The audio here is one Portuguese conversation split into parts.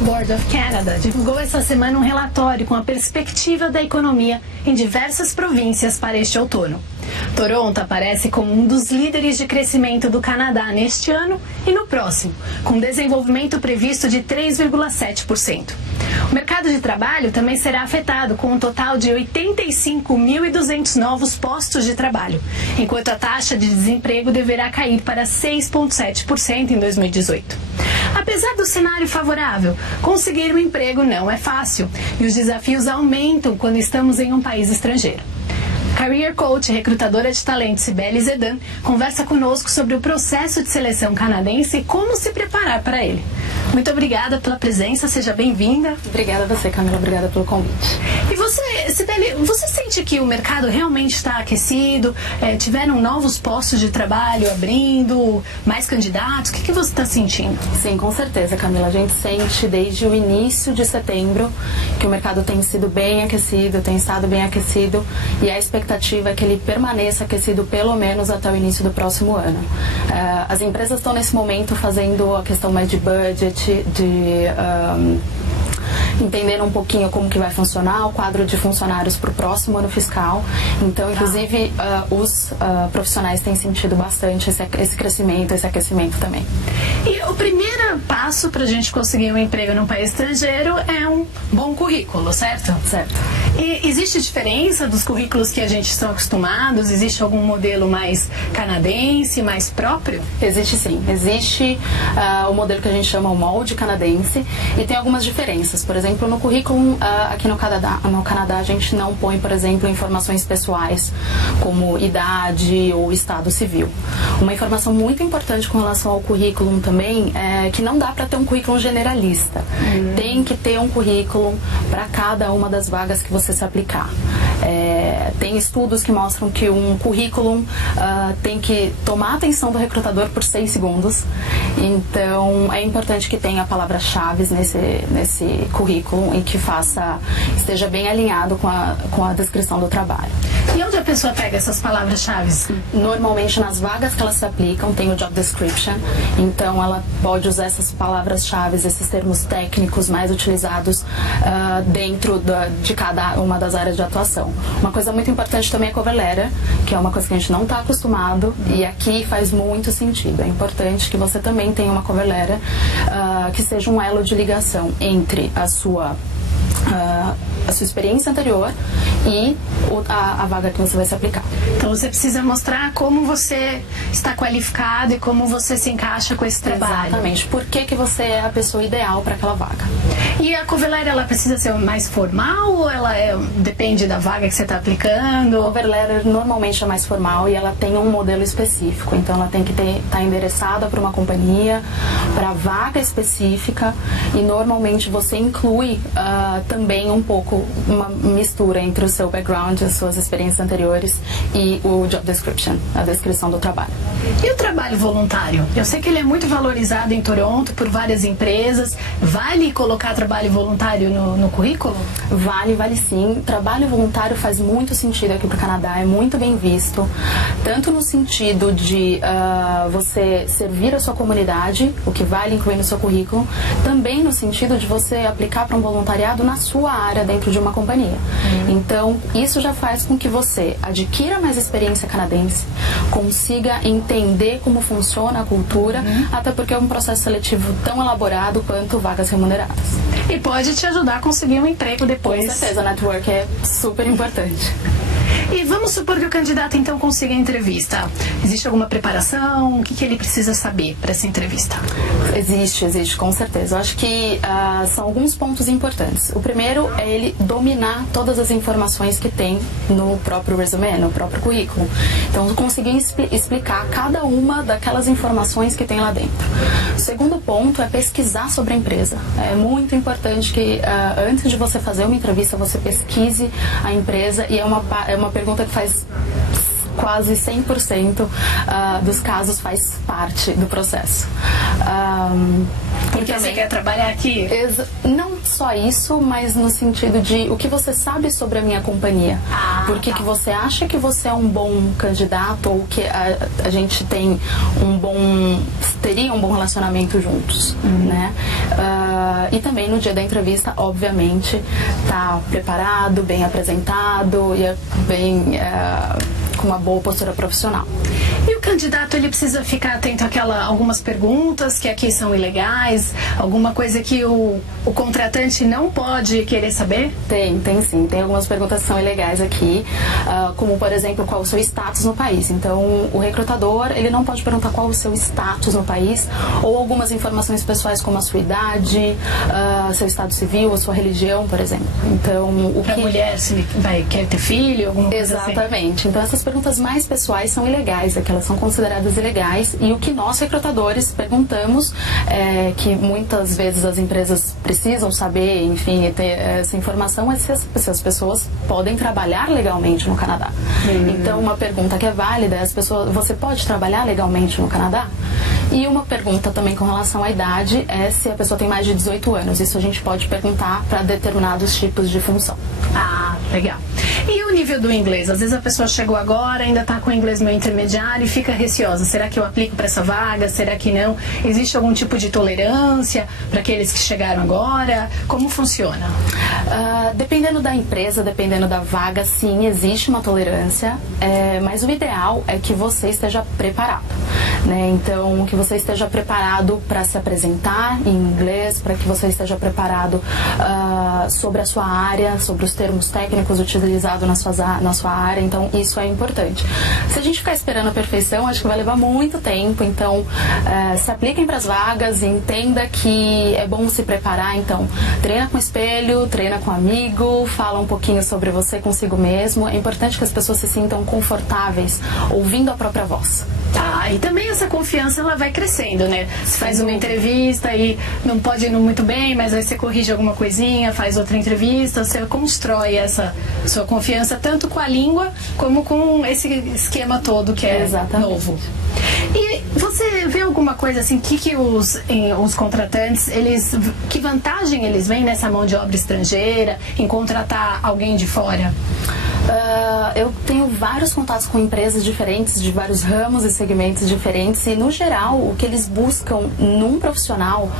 Board of Canada divulgou essa semana um relatório com a perspectiva da economia em diversas províncias para este outono. Toronto aparece como um dos líderes de crescimento do Canadá neste ano e no próximo, com desenvolvimento previsto de 3,7%. O mercado de trabalho também será afetado com um total de 85.200 novos postos de trabalho, enquanto a taxa de desemprego deverá cair para 6,7% em 2018. Apesar do cenário favorável, conseguir um emprego não é fácil e os desafios aumentam quando estamos em um país estrangeiro. Career Coach e recrutadora de talentos Cibele Zedan conversa conosco sobre o processo de seleção canadense e como se preparar para ele. Muito obrigada pela presença, seja bem-vinda. Obrigada a você, Camila, obrigada pelo convite. E você, Cibele, você sente que o mercado realmente está aquecido? Tiveram novos postos de trabalho abrindo, mais candidatos? O que você está sentindo? Sim, com certeza, Camila. A gente sente desde o início de setembro que o mercado tem sido bem aquecido, tem estado bem aquecido e a expectativa é que ele permaneça aquecido pelo menos até o início do próximo ano. As empresas estão nesse momento fazendo a questão mais de budget, entender um pouquinho como que vai funcionar o quadro de funcionários para o próximo ano fiscal. Então, inclusive, os profissionais têm sentido bastante esse crescimento, esse aquecimento também. E o primeiro passo para a gente conseguir um emprego num país estrangeiro é um bom currículo, certo? Certo. E existe diferença dos currículos que a gente está acostumados? Existe algum modelo mais canadense, mais próprio? Existe sim. Existe o modelo que a gente chama o molde canadense e tem algumas diferenças. Por exemplo, no currículo aqui no Canadá a gente não põe, por exemplo, informações pessoais como idade ou estado civil. Uma informação muito importante com relação ao currículo também é que não dá para ter um currículo generalista. Tem que ter um currículo para cada uma das vagas que você se aplicar. Tem estudos que mostram que um currículo tem que tomar a atenção do recrutador por 6 segundos. Então, é importante que tenha palavras-chave nesse currículo e que esteja bem alinhado com a descrição do trabalho. E onde a pessoa pega essas palavras-chave? Normalmente nas vagas que elas se aplicam tem o job description, então ela pode usar essas palavras-chave, esses termos técnicos mais utilizados dentro de cada uma das áreas de atuação. Uma coisa muito importante também é a cover letter, que é uma coisa que a gente não está acostumado e aqui faz muito sentido. É importante que você também tenha uma cover letter que seja um elo de ligação entre a sua experiência anterior e a vaga que você vai se aplicar. Então você precisa mostrar como você está qualificado e como você se encaixa com esse trabalho. Exatamente. Por que você é a pessoa ideal para aquela vaga. E a cover letter, ela precisa ser mais formal ou ela depende da vaga que você está aplicando? A cover letter normalmente é mais formal e ela tem um modelo específico. Então ela tem que estar endereçada para uma companhia, para vaga específica e normalmente você inclui também um pouco uma mistura entre o seu background, as suas experiências anteriores e o job description, a descrição do trabalho. E o trabalho voluntário? Eu sei que ele é muito valorizado em Toronto por várias empresas. Vale colocar trabalho voluntário no currículo? Vale sim. Trabalho voluntário faz muito sentido aqui para o Canadá, é muito bem visto, tanto no sentido de você servir a sua comunidade, o que vale incluir no seu currículo, também no sentido de você aplicar para um voluntariado na sua área dentro de uma companhia. Então, isso já faz com que você adquira mais experiência canadense, consiga entender como funciona a cultura, até porque é um processo seletivo tão elaborado quanto vagas remuneradas. E pode te ajudar a conseguir um emprego depois. Com certeza, network é super importante. E vamos supor que o candidato então consiga a entrevista. Existe alguma preparação? O que ele precisa saber para essa entrevista? Existe, com certeza. Eu acho que são alguns pontos importantes. O primeiro é ele dominar todas as informações que tem no próprio resume, no próprio currículo. Então, conseguir explicar cada uma daquelas informações que tem lá dentro. O segundo ponto é pesquisar sobre a empresa. É muito importante que antes de você fazer uma entrevista, você pesquise a empresa e é uma pergunta que faz quase 100% dos casos faz parte do processo. Porque você quer trabalhar aqui? Não só isso, mas no sentido de o que você sabe sobre a minha companhia. Por que você acha que você é um bom candidato ou que a gente tem um bom teriam um bom relacionamento juntos, né? E também no dia da entrevista, obviamente, tá preparado, bem apresentado e bem com uma boa postura profissional. E o candidato, ele precisa ficar atento àquela algumas perguntas que aqui são ilegais, alguma coisa que o contratante não pode querer saber? Tem sim. Tem algumas perguntas que são ilegais aqui, como, por exemplo, qual o seu status no país. Então, o recrutador, ele não pode perguntar qual o seu status no país, ou algumas informações pessoais como a sua idade, seu estado civil, a sua religião, por exemplo. Então, Pra mulher, se quer ter filho, alguma coisa assim. Exatamente. Então, essas perguntas mais pessoais são ilegais, aqui elas são consideradas ilegais, e o que nós, recrutadores, perguntamos que muitas vezes as empresas precisam saber, enfim, ter essa informação, é se as pessoas podem trabalhar legalmente no Canadá. Então, uma pergunta que é válida é: você pode trabalhar legalmente no Canadá? E uma pergunta também com relação à idade é se a pessoa tem mais de 18 anos. Isso a gente pode perguntar para determinados tipos de função. Ah, legal. E o nível do inglês? Às vezes a pessoa chegou agora, ainda está com o inglês meio intermediário e fica receosa. Será que eu aplico para essa vaga? Será que não? Existe algum tipo de tolerância para aqueles que chegaram agora? Como funciona? Dependendo da empresa, dependendo da vaga, sim, existe uma tolerância, mas o ideal é que você esteja preparado, né? Então, que você esteja preparado para se apresentar em inglês, para que você esteja preparado sobre a sua área, sobre os termos técnicos utilizados na sua área. Então, isso é importante. Se a gente ficar esperando a perfeição, acho que vai levar muito tempo. Então, se apliquem para as vagas e entenda que é bom se preparar. Então, treina com espelho, treina com amigo, fala um pouquinho sobre você consigo mesmo. É importante que as pessoas se sintam confortáveis ouvindo a própria voz. E também essa confiança, ela vai crescendo, né? Você faz uma entrevista e não pode ir muito bem, mas aí você corrige alguma coisinha, faz outra entrevista, você constrói essa sua confiança tanto com a língua como com esse esquema todo que é novo. E você vê alguma coisa assim, que os contratantes, que vantagem eles veem nessa mão de obra estrangeira, em contratar alguém de fora? Eu tenho vários contatos com empresas diferentes, de vários ramos e segmentos diferentes, e no geral o que eles buscam num profissional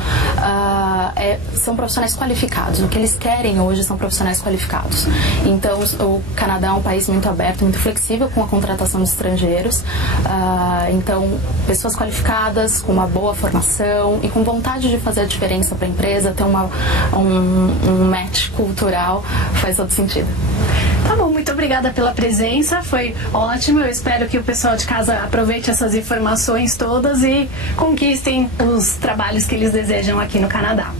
são profissionais qualificados. O que eles querem hoje são profissionais qualificados. Então, o Canadá é um país muito aberto, muito flexível com a contratação de estrangeiros. Então, pessoas qualificadas, com uma boa formação e com vontade de fazer a diferença para a empresa, ter um match cultural, faz todo sentido. Tá bom, muito obrigada pela presença, foi ótimo. Eu espero que o pessoal de casa aproveite essas informações todas e conquistem os trabalhos que eles desejam aqui no Canadá.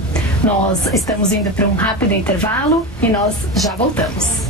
Nós estamos indo para um rápido intervalo e nós já voltamos.